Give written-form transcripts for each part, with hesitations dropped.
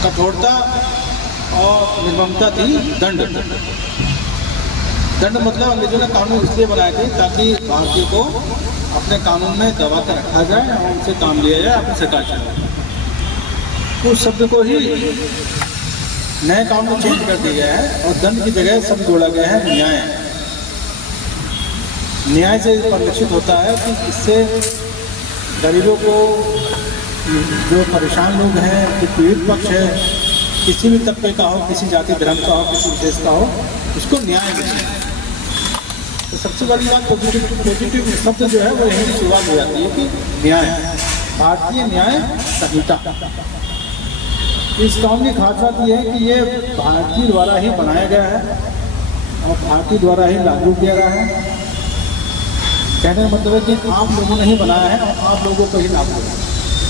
कठोरता और निर्ममता थी दंड। दंड मतलब अंग्रेजों ने कानून इसलिए बनाए थे ताकि भारतीय को अपने कानून में दबा कर रखा जाए और उनसे काम लिया जाए, अपनी सरकार चलाए। उस शब्द को ही नए कानून में चेंज कर दिया गया है और दंड की जगह शब्द जोड़ा गया है न्याय। न्याय से परिलक्षित होता है कि इससे गरीबों को, जो परेशान लोग हैं, जो पीड़ित पक्ष है, किसी भी तबके का हो, किसी जाति धर्म का हो, किसी विशेष का हो, इसको न्याय मिले। तो सबसे बड़ी बात पॉजिटिव शब्द जो है वो यहीं की शुरुआत हो जाती है कि न्याय, भारतीय न्याय संहिता। इस कानून की खास बात यह है कि ये भारतीय द्वारा ही बनाया गया है और भारतीय द्वारा ही लागू किया गया है। कहने का मतलब है कि आप लोगों ने ही बनाया है और आप लोगों को ही लागू है।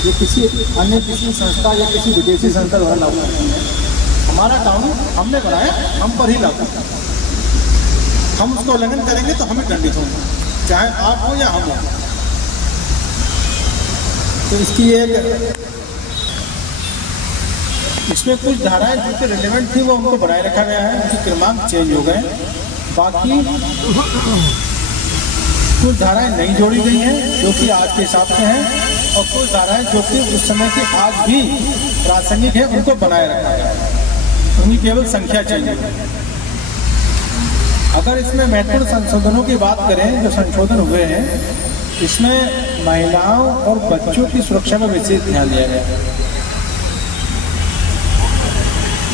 ये किसी संस्था या किसी विदेशी संस्था द्वारा लागू नहीं है। हमारा कानून हमने बनाया, हम पर ही लागू है। हम उसको उल्लंघन करेंगे तो हमें दंडित होंगे, चाहे आप हो या हम हो। तो इसकी एक इसमें कुछ धाराएं जो कि रिलेवेंट थी वो उनको बनाए रखा गया है, उसके क्रमांक चेंज हो गए। बाकी कुछ धाराएं नई जोड़ी गई हैं जो कि आज के हिसाब से हैं और कुछ धाराएं जो कि उस समय की आज भी प्रासंगिक है उनको बनाए रखा गया है, उनकी केवल संख्या चेंज है। अगर इसमें महत्वपूर्ण संशोधनों की बात करें, जो संशोधन हुए हैं, इसमें महिलाओं और बच्चों की सुरक्षा पर विशेष ध्यान दिया गया है।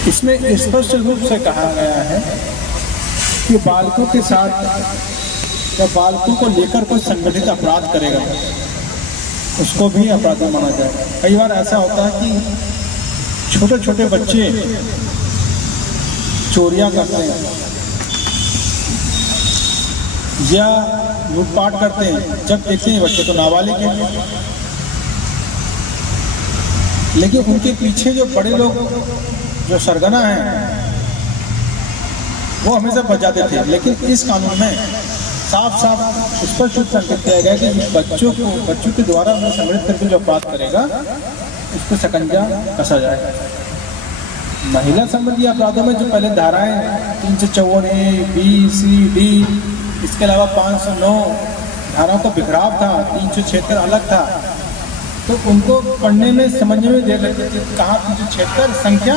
इसमें स्पष्ट रूप से कहा गया है कि बालकों के साथ या बालकों को लेकर कोई संगठित अपराध करेगा उसको भी अपराधी माना जाएगा। कई बार ऐसा होता है कि छोटे छोटे बच्चे चोरियां करते हैं या लूटपाट करते हैं, जब देखते हैं बच्चे तो नाबालिग हैं, लेकिन उनके पीछे जो बड़े लोग, जो सरगना हैं, वो हमेशा बच जाते थे। लेकिन इस कानून में साफ साफ स्पष्ट रूप से संकेत किया गया कि बच्चों के द्वारा उन्हें संगठित करके जो अपराध करेगा उसको शकंजा कसा जाएगा। महिला संबंधी अपराधों में जो पहले धाराएं 354A, B, C, D, इसके अलावा 509 धाराओं का बिखराव था, 376 अलग था, तो उनको पढ़ने में समझने में देर लगती थी। कहाँ 376 संख्या,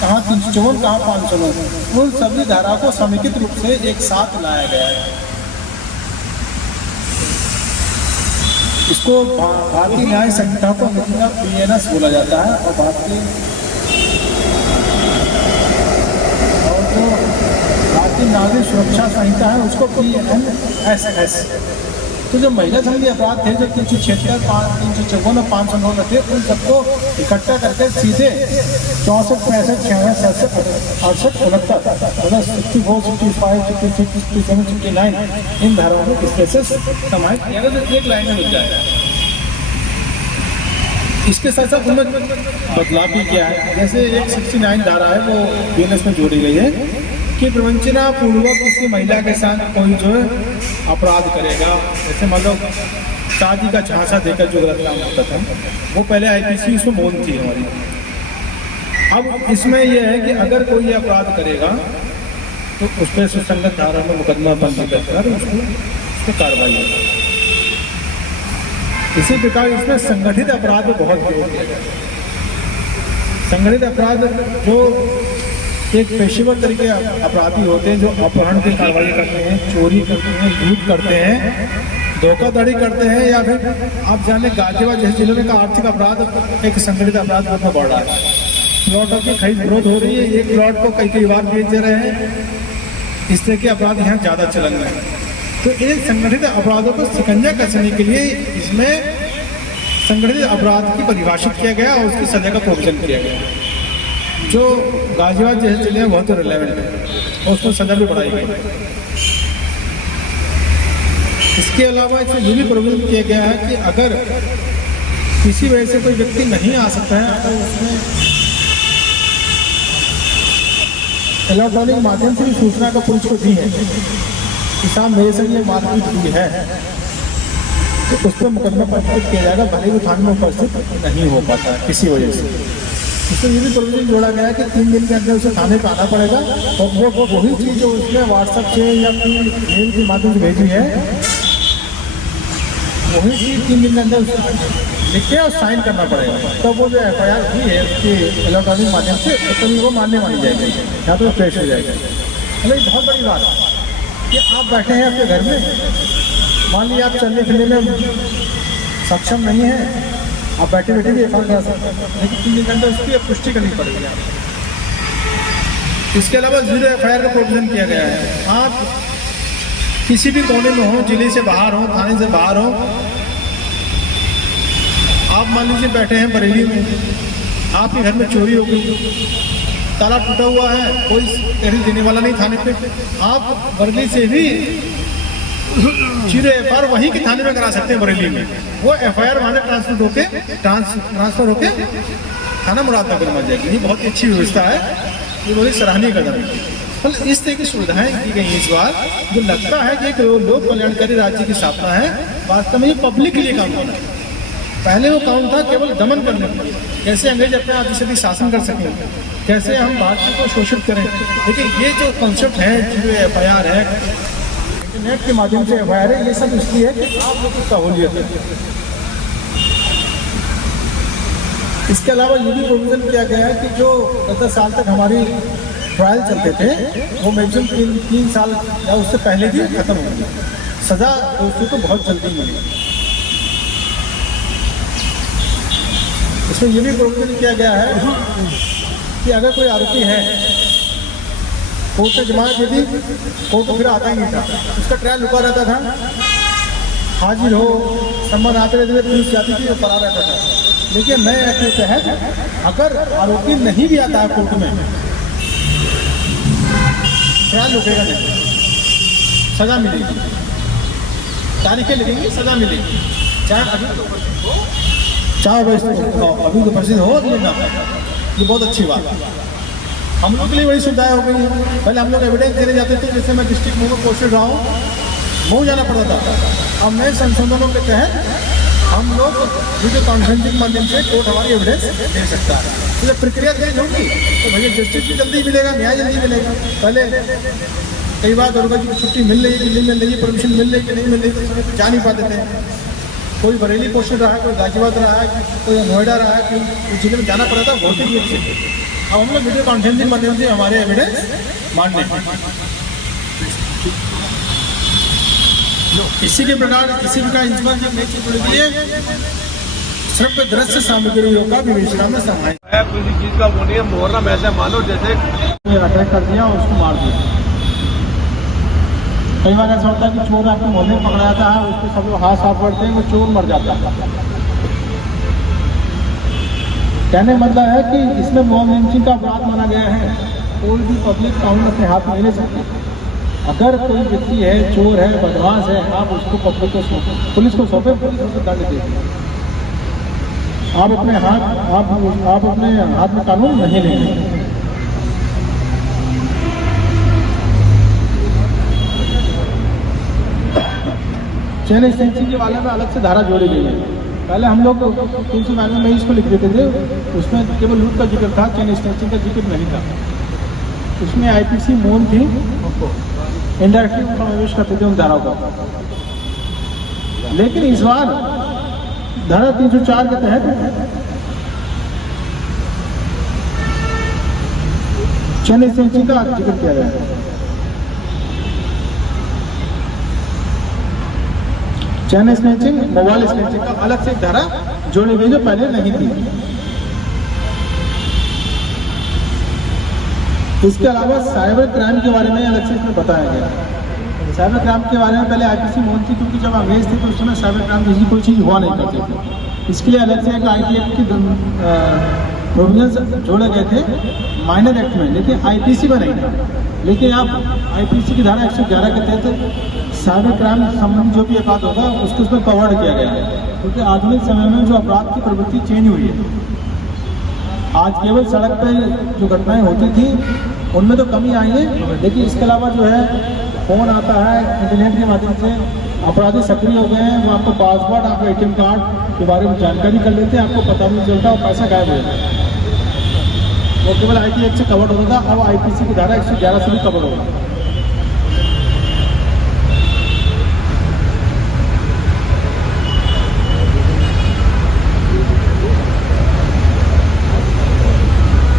कहाँ 354, कहाँ 509, उन सभी धाराओं को समेकित रूप से एक साथ लाया गया है। इसको भारतीय न्याय संहिता को PNS बोला जाता है और भारतीय नागरिक सुरक्षा संहिता है उसको PNSS। तो जो महिला संबंधी अपराध थे, जो 376, 354 और 509 थे, उन सबको इकट्ठा करके सीधे 64, 65, 66, 67, 68, 69 मतलब 64, 65, 66, 67, 69 इन धाराओं में स्पेशल समाहित किया गया, तो एक लाइन में मिल जाएगा। इसके साथ साथ उनमें बदलाव भी किया है। जैसे एक 69 धारा है वो PNS में जोड़ी गई है कि प्रवंचना पूर्वक किसी महिला के साथ कोई जो है अपराध करेगा, जैसे मतलब शादी का झांसा देकर जो गलत काम होता था, वो पहले IPC उसमें मौन थी हमारी। अब इसमें यह है कि अगर कोई अपराध करेगा तो उस पर सुसंगत धारा में मुकदमा पंजीकृत कर उस पर कार्रवाई होगी। इसी प्रकार इसमें संगठित अपराध में बहुत जोर दिया गया। संगठित अपराध जो एक पेशेवर तरीके अपराधी होते हैं, जो अपहरण की कार्रवाई करते हैं, चोरी करते हैं, लूट करते हैं, धोखाधड़ी करते हैं, या फिर आप जाने गाजियाबाद जैसे जिलों में का आर्थिक अपराध एक संगठित अपराध में बढ़ रहा है। प्लॉटों की खरीद फरोख्त हो रही है, एक प्लॉट को कई बार बेच दे रहे हैं, इस तरह के अपराध यहाँ ज़्यादा चलन में है। तो इन संगठित अपराधों को शिकंजा कसने के लिए इसमें संगठित अपराध की परिभाषित किया गया और उसकी सजा का प्रोविजन किया गया, जो गाजियाबाद जैसे जिले में बहुत रिलेवेंट है और उसमें सजा भी बढ़ाई गई। इसके अलावा इसमें ये भी प्रोविजन किया गया है कि अगर किसी वजह से कोई व्यक्ति नहीं आ सकता है, अगर उसमें इलेक्ट्रॉनिक माध्यम से भी सूचना का पुलिस को दी है कि साहब मेरे से ये मारपीट हुई है, तो उस पर मुकदमा पंजीकृत किया जाएगा, भले ही थाने में उपस्थित नहीं हो पाता किसी वजह से। इसमें ये भी प्रोविजन जोड़ा गया है कि 3 दिन के अंदर उसे थाने पर आना पड़ेगा और वो वही चीज़ जो उसने व्हाट्सएप से या फिर मेल के माध्यम से भेजी है वही चीज़ 3 दिन के अंदर उसे लिख के और साइन करना पड़ेगा। तब वो जो FIR हुई है उसकी इलेक्ट्रॉनिक माध्यम से तो वो मानने मानी जाएगी या तो फ्रेश हो जाएगी। मतलब बहुत बड़ी बात कि आप बैठे हैं अपने घर में, मान लीजिए आप चलने फिरने में सक्षम नहीं है, आप बैठे बैठे भी FIR करा सकते हैं, लेकिन 3 दिन के अंदर उसकी पुष्टि करनी पड़ेगी। इसके अलावा 0 FIR का प्रोविजन किया गया है। आप किसी भी कोने में हो, जिले से बाहर हो, थाने से बाहर हो, आप मान लीजिए बैठे हैं बरेली में, आपके घर में चोरी हो गई, ताला टूटा हुआ है, कोई तहरीर देने वाला नहीं थाने पे, आप बरेली से भी 0 FIR वहीं के थाने में करा सकते हैं बरेली में। वो FIR वहाँ से ट्रांसफर होके थाना मुरादनगर में जाएगी। ये बहुत ही अच्छी व्यवस्था है, ये बहुत ही सराहनीय कदम है। मतलब इस तरह की सुविधाएं की गई हैं इस बार, जो लगता है कि एक लोक कल्याणकारी राज्य की स्थापना है। वास्तव में ये पब्लिक के लिए काम होना है। पहले वो काम था केवल दमन करने का, कैसे अंग्रेज अपने आदिवासी शासन कर सकें, कैसे हम भारतीयों को शोषित करें। लेकिन ये जो कॉन्सेप्ट है, जो FIR है, इंटरनेट के माध्यम से FIR है, ये सब इसलिए है कि आप लोग की सहूलियत है। इसके अलावा ये भी प्रोविजन किया गया है कि जो 10 साल तक हमारी ट्रायल चलते थे वो मैक्सिमम 3 साल या उससे पहले भी खत्म हो गई। सजा दोषियों को बहुत जल्दी मिली। इसमें ये भी प्रोविजन किया गया है कि अगर कोई आरोपी है, कोर्ट से जमानत दे दी, कोर्ट को फिर आता ही नहीं था, उसका ट्रायल रुका रहता था, हाजिर हो सम्मान आते रहते थे, पुलिस जाती थी और फरार रहता था। लेकिन नए एक्ट के तहत अगर आरोपी नहीं भी आता है कोर्ट में, ट्रायल रुकेगा नहीं, सजा मिलेगी, तारीखें लगेंगी, सजा मिलेगी, चाहे अभी उपस्थित हो या ना। ये बहुत अच्छी बात है, हम लोग के लिए बड़ी सुविधाएं हो गई है। पहले हम लोग एविडेंस देने जाते थे, जैसे मैं डिस्ट्रिक्ट मऊ में पोस्टेड रहा हूँ, मऊ जाना पड़ता था। अब नए संशोधनों के तहत हम लोग वीडियो कॉन्फ्रेंसिंग माध्यम से कोर्ट हमारी एविडेंस दे सकता है। तो जब प्रक्रिया तेज होगी तो भैया जस्टिस भी जल्दी मिलेगा, न्याय जल्दी मिलेगा। पहले कई बार दरोगा जी की छुट्टी मिल रही है कि नहीं मिल रही है, परमिशन मिल रही है कि नहीं मिल रही है, तो समय जा नहीं पाते थे। कोई बरेली पोस्टेड रहा है, कोई गाजियाबाद रहा है, कोई नोएडा रहा है, कोई जिले में जाना पड़ा था, बहुत ही अच्छे। अब हम लोग वीडियो कॉन्फ्रेंसिंग माध्यम से हमारे एविडेंस मानने इसी प्रकार इस बार जब नई चीज जुड़ी है, सिर्फ दृश्य सामग्रियों का विवेचना में समाये है। किसी चीज का वो नहीं है, मोहरा वैसे मानो जैसे अटैक कर दिया और उसको मार दिया। कई बार ऐसा होता है कि चोर आपको मोहल्ले में पकड़ा जाता है, उसको सब लोग हाथ साफ करते हैं, वो चोर मर जाता है। कहने का मतलब है कि इसमें मॉब लिंचिंग का अपराध माना गया है। कोई भी पब्लिक कानून अपने हाथ में ले सकते। अगर कोई व्यक्ति है, चोर है, बदमाश है, आप उसको पब्लिक को सौंपे, पुलिस को सौंपे, पुलिस उसको दंड देगी। आप अपने हाथ में कानून नहीं लेंगे। चेन स्नेचिंग के बारे में अलग से धारा जोड़ी गई है। पहले हम लोग 392 में इसको लिख देते थे, उसमें केवल लूट का जिक्र था, चेन स्नेचिंग का जिक्र नहीं था। उसमें IPC मोन थी, इंडायरेक्टली समावेश करते थे उन धाराओं का। लेकिन इस बार धारा 304 के तहत चेन स्नेचिंग का जिक्र किया गया है। चैन स्नैचिंग, मोबाइल स्नैचिंग का अलग से धारा जोड़ी गई जो पहले नहीं थी। इसके अलावा साइबर क्राइम के बारे में अलग से इसमें बताया गया। साइबर क्राइम के बारे में पहले IPC मोहन थी, क्योंकि जब अंग्रेज थे तो उस समय साइबर क्राइम जैसी कोई चीज़ हुआ नहीं करती थी। इसके लिए अलग से एक IT एक्ट की प्रोविजन जोड़े गए थे माइनर एक्ट में, लेकिन IPC में नहीं था। लेकिन आप IPC की धारा 111 के तहत साइबर क्राइम संबंधी जो भी अपराध होगा उसको उसमें कवर्ड किया गया है। क्योंकि आधुनिक समय में जो अपराध की प्रवृत्ति चेंज हुई है, आज केवल सड़क पर जो घटनाएं होती थी उनमें तो कमी आई है, लेकिन इसके अलावा जो है फ़ोन आता है, इंटरनेट के माध्यम से अपराधी सक्रिय हो गए हैं। वो आपको पासवर्ड, आपका ATM कार्ड के बारे में जानकारी कर लेते हैं, आपको पता नहीं चलता और पैसा गायब हो जाता है। वो केवल IT एक्ट से कवर्ड होता था, अब IPC की धारा 111 से भी कवर्ड होगा।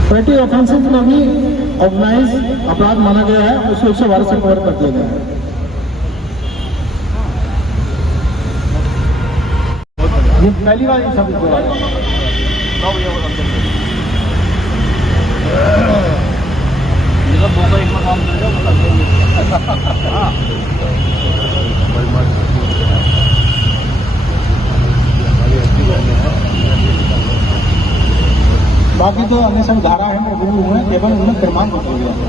पेटी ऑफेंसिव में भी ऑर्गेनाइज अपराध माना गया है, उसको 112 से कवर कर दिया गया है। ये पहली बार सब हुआ है। बाकी तो अन्य सब धारा है वो हुए हैं, केवल उन्हें प्रमाण हो गया है।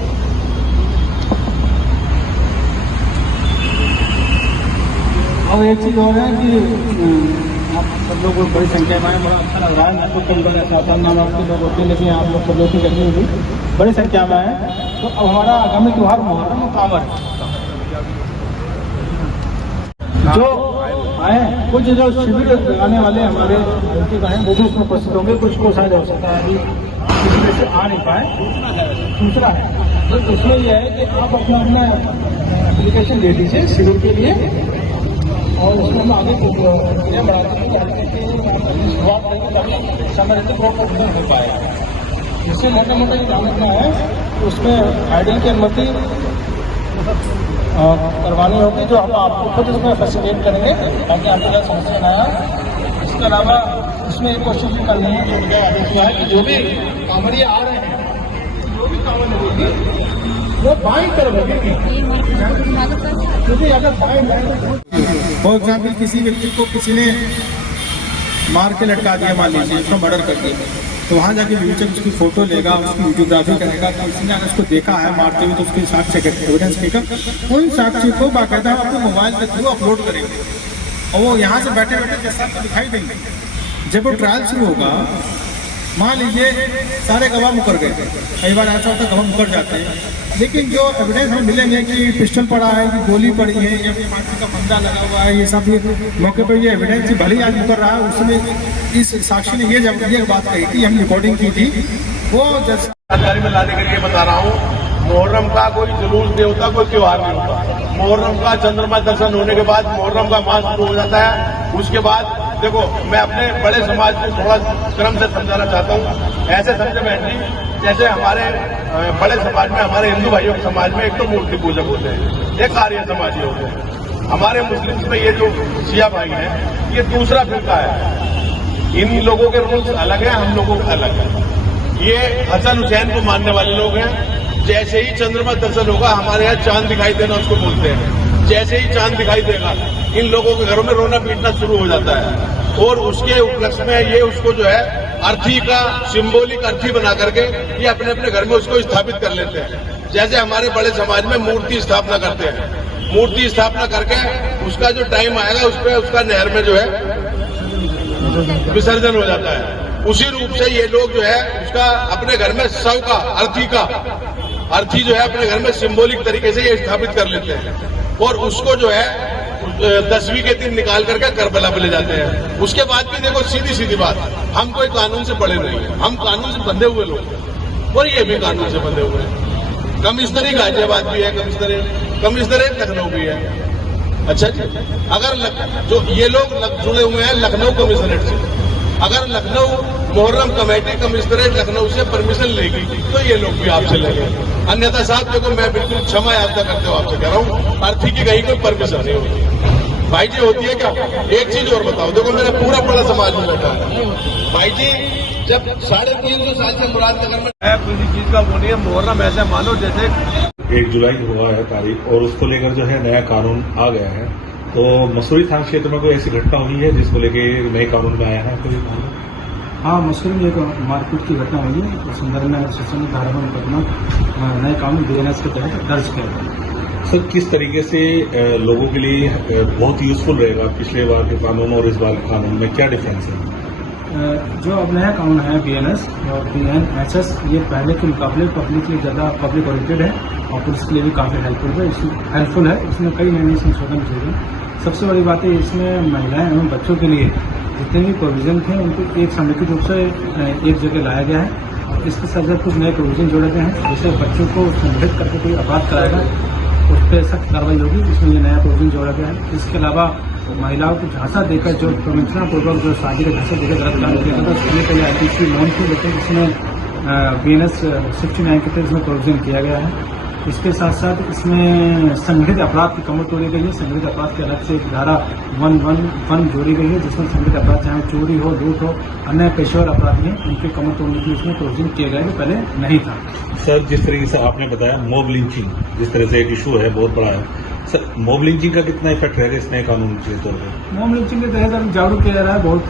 अब एक चीज हो रहा है कि आप सब लोग बड़ी संख्या में आए, बड़ा अच्छा लग रहा है। मैं तो कई बार ऐसा होता नाम आपके लोग होते हैं, लेकिन आप लोग सब लोग की गर्मी होगी, बड़ी संख्या में आए। तो अब हमारा आगामी त्यौहार मुहर्रम और कांवड़ जो आए, कुछ जो शिविर लगाने वाले हमारे लड़के का है वो भी उसमें उपस्थित होंगे। कुछ को शायद हो सकता है अभी किसी वजह से आ नहीं पाए। दूसरा है तो उसमें यह है कि आप अपना अपना एप्लीकेशन दे दीजिए शिविर के लिए, और उसमें हम आगे प्रक्रिया बढ़ाते हैं शुरुआत करेंगे, समय रहते वो हो पाएगा। जिससे मोटा मोटा जो काम रखना है उसमें आईडी की अनुमति करवानी होगी, जो हम आपको खुद उसमें फैसिलिटेट करेंगे ताकि आपको ज़्यादा समस्या ना आए। इसके अलावा इसमें एक क्वेश्चन भी करनी है जो मुझे आदेश हुआ है कि जो भी कांवड़िया आ रहे हैं, जो भी कांवड़ लगेगी वो बाईं तरफ लगेगी, क्योंकि अगर बाईं फॉर एग्जाम्पल किसी व्यक्ति को किसी ने मार के लटका दिया, मान लीजिए उसका मर्डर कर दिया, तो वहाँ जाके विवेचक उसकी फोटो लेगा, उसकी वीडियोग्राफी करेगा। तो किसी ने अगर उसको देखा है मारते हुए तो उसके साक्ष्य एविडेंस लेगा, उन साक्ष्य को बाकायदा हम अपने मोबाइल के थ्रू अपलोड करेंगे और वो यहाँ से बैठे बैठे जैसा आपको दिखाई देंगे। जब वो ट्रायल शुरू होगा, मान लीजिए सारे गवाह मुकर गए, कई बार ऐसा होता है गवाह मुकर जाते हैं, लेकिन जो एविडेंस हमें मिलेंगे कि पिस्टल पड़ा है, कि गोली पड़ी है, या फिर फांसी का फंदा लगा हुआ है, ये सब मौके पर ये एविडेंस भले ही आज मुकर रहा है, उसमें इस साक्षी ने ये बात कही थी, हम रिकॉर्डिंग की थी, वो जैसे जानकारी में लाने के लिए बता रहा हूँ। मुहर्रम का कोई जुलूस नहीं होता, कोई त्योहार नहीं होता। मुहर्रम का चंद्रमा दर्शन होने के बाद मुहर्रम का मास शुरू हो जाता है। उसके बाद देखो, मैं अपने बड़े समाज को थोड़ा क्रम से समझाना चाहता हूँ। ऐसे समझे बहन जी, जैसे हमारे बड़े समाज में, हमारे हिंदू भाइयों के समाज में एक तो मूर्ति पूजक होते हैं, एक आर्य समाजी होते हैं। हमारे मुस्लिम में ये जो शिया भाई हैं, ये दूसरा फिरका है। इन लोगों के रूल्स अलग है, हम लोगों के अलग है। ये हसन हुसैन को मानने वाले लोग हैं। जैसे ही चंद्रमा दर्शन होगा, हमारे यहाँ चांद दिखाई देना उसको बोलते हैं। जैसे ही चांद दिखाई देगा, इन लोगों के घरों में रोना पीटना शुरू हो जाता है। और उसके उपलक्ष्य में ये उसको जो है अर्थी का सिंबॉलिक अर्थी बना करके ये अपने अपने घर में उसको स्थापित कर लेते हैं। जैसे हमारे बड़े समाज में मूर्ति स्थापना करते हैं, मूर्ति स्थापना करके उसका जो टाइम आएगा उस पर उसका नहर में जो है विसर्जन हो जाता है। उसी रूप से ये लोग जो है उसका अपने घर में शव का अर्थी जो है अपने घर में सिंबॉलिक तरीके से ये स्थापित कर लेते हैं, और उसको जो है 10वीं के दिन निकाल करके करबला पे ले जाते हैं। उसके बाद भी देखो, सीधी सीधी बात, हम कोई कानून से पड़े नहीं है, हम कानून से बंधे हुए लोग, और ये भी कानून से बंधे हुए हैं। कमिश्नरी गाजियाबाद भी है, कमिश्नरेट लखनऊ भी है। अच्छा जी, अगर जो ये लोग जुड़े हुए हैं लखनऊ कमिश्नरेट से, अगर लखनऊ मुहर्रम कमेटी कमिश्नरेट लखनऊ से परमिशन लेगी तो ये लोग भी आपसे लेंगे। अन्यथा साहब देखो, मैं बिल्कुल क्षमा याचना करते हुए आपसे कह रहा हूँ, अर्थी की कहीं कोई परमिशन नहीं होती। भाई जी होती है क्या? एक चीज और बताओ, देखो मेरा पूरा बड़ा समाज में बैठा है भाई जी, जब 350 साल के मुरादनगर में किसी चीज का वो नहीं है। मुहर्रम ऐसे मानो जैसे 1 जुलाई हुआ है तारीख, और उसको लेकर जो है नया कानून आ गया है। तो मसूरी थाना क्षेत्र में कोई ऐसी घटना हुई है जिसको लेके नए कानून में आया है कोई कानून? हाँ, मसूरी में एक मारपीट की घटना हुई है, उस संदर्भ में शिक्षण धारा में मुकदमा नए कानून BNS के तहत दर्ज किया गया। सर, किस तरीके से लोगों के लिए बहुत यूजफुल रहेगा पिछले बार के कानून और इस बार के कानून में, क्या डिफरेंस है? जो अब नया कानून है BNS और BNHS, ये पहले के मुकाबले पब्लिक लिए ज़्यादा पब्लिक ओरिएंटेड है और पुलिस के लिए भी काफ़ी हेल्पफुल है। इसमें कई नए संशोधन किए गए। सबसे बड़ी बात है, इसमें महिलाएं एवं बच्चों के लिए जितने भी प्रोविजन थे उनको एक समेकित रूप से एक जगह लाया गया है। इसके साथ साथ कुछ नए प्रोविजन जोड़े गए हैं, जैसे बच्चों को संगठित करके कोई अपराध कराएगा उस पर सख्त कार्रवाई होगी, इसमें ये नया प्रोविजन जोड़ा गया है। इसके अलावा महिलाओं को झांसा देकर जो प्रवंचना पूर्वक जो शादी का झांसा देकर गलत काम किया था उसके लिए IPC लोन थे, लेकिन इसमें BNS 69 के तहत इसमें प्रोविजन किया गया है। इसके साथ साथ इसमें संगठित अपराध की कमर तोड़ी गई है। संगठित अपराध के अलग से एक धारा 111 जोड़ी गई है, जिसमें संगठित अपराध चाहे चोरी हो, लूट हो, अन्य पेशेवर अपराधी हैं उनकी कमर तोड़ने के लिए इसमें प्रोविजन किया गया है, पहले नहीं था। सर, जिस तरीके से आपने बताया मॉब लिंचिंग जिस तरह से एक इशू है बहुत बड़ा है, सर मॉब लिंचिंग का कितना इफेक्ट रहेगा इस नए कानून के तौर पर? मॉब लिंचिंग के तहत अभी जागरूक किया जा रहा है, बहुत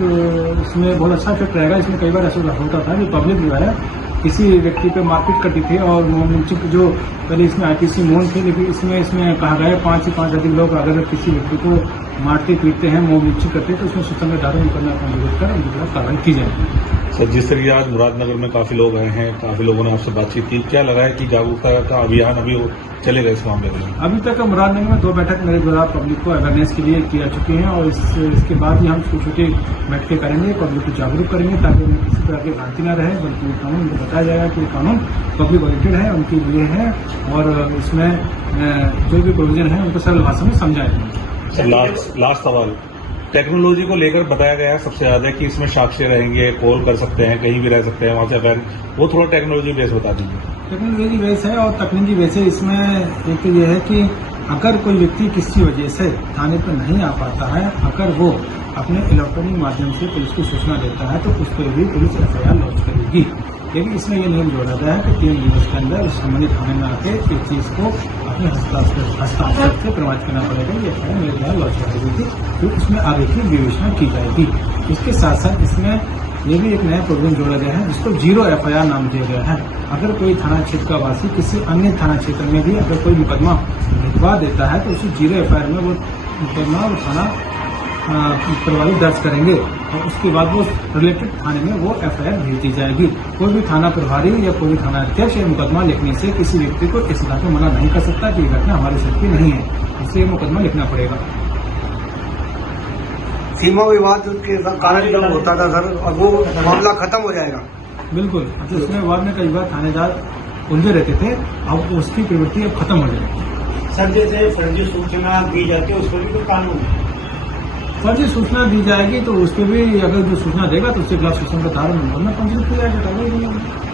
इसमें बहुत अच्छा इफेक्ट रहेगा। इसमें कई बार ऐसा होता था कि पब्लिक जो है किसी व्यक्ति पे मारपीट करती थी और मॉब लिंचिंग जो पहले इसमें IPC मोन थी, लेकिन इसमें कहा गया है 5 से 5 अधिक लोग अगर किसी व्यक्ति को मारते पीटते हैं, मॉब लिंचिंग करते हैं तो उसमें स्वतंत्र धारा मुकदमा पंजीकृत कर उनके खिलाफ कार्रवाई की जाएगी। सर, जिस तरीके आज मुरादनगर में काफी लोग आए हैं, काफी लोगों ने आपसे बातचीत की, क्या लगा है कि जागरूकता का अभियान अभी चलेगा इस मामले में? अभी तक मुरादनगर में 2 बैठक मेरे द्वारा पब्लिक को अवेयरनेस के लिए किया चुकी हैं और इसके बाद ही हम छोटी बैठकें करेंगे, पब्लिक को जागरूक करेंगे ताकि उन्हें किसी तरह की भ्रांति न रहे, बल्कि कानून उनको बताया जाएगा कि कानून पब्लिक ओरिएंटेड है, उनके लिए है और इसमें जो भी प्रोविजन है उनको सरल भाषा में समझाया जाएगा। लास्ट सवाल, टेक्नोलॉजी को लेकर बताया गया है सबसे ज्यादा कि इसमें साक्ष्य रहेंगे, कॉल कर सकते हैं, कहीं भी रह सकते हैं, वहां से अगर वो थोड़ा टेक्नोलॉजी बेस बता दीजिए। टेक्नोलॉजी बेस है और तकनीकी बेस है। इसमें एक तो यह है कि अगर कोई व्यक्ति किसी वजह से थाने पर नहीं आ पाता है, अगर वो अपने इलेक्ट्रॉनिक माध्यम से पुलिस को सूचना देता है तो उस पर भी पुलिस FIR लॉन्च करेगी। लेकिन इसमें यह नियम जोड़ा गया है कि 3 दिवस के अंदर उस संबंधित थाने में आके इस चीज को अपने हस्ताक्षर से प्रमाणित करना पड़ेगा। ये FIR मेरे द्वारा लॉन्च कराई गई थी, तो उसमें आगे की विवेचना की जाएगी। इसके साथ साथ इसमें ये भी एक नया प्रोविजन जोड़ा गया है जिसको 0 FIR नाम दिया गया है। अगर कोई थाना क्षेत्र का वासी किसी अन्य थाना क्षेत्र में भी अगर कोई मुकदमा भिजवा देता है तो उसे 0 FIR में वो मुकदमा और थाना प्रभारी दर्ज करेंगे और उसके बाद वो रिलेटेड थाने में वो FIR भेज दी जाएगी। कोई भी थाना प्रभारी या कोई भी थाना अध्यक्ष या मुकदमा लिखने से किसी व्यक्ति को इस बात में मना नहीं कर सकता कि ये घटना हमारे क्षेत्र की नहीं है, इससे ये मुकदमा लिखना पड़ेगा। सीमा विवाद के कारण जब होता था सर, अब वो मामला खत्म हो जाएगा। बिल्कुल, अच्छा उसमें विवाद में कई बार थानेदार उलझे रहते थे, अब उसकी प्रवृत्ति अब खत्म हो जाएगी। सर, जैसे फर्जी सूचना दी जाती है उसको भी कोई कानून है? फर्जी सूचना दी जाएगी तो उस पर भी अगर जो सूचना देगा तो उसके खिलाफ सूचना का धारा मुकदमा पंजीकृत किया जाएगा।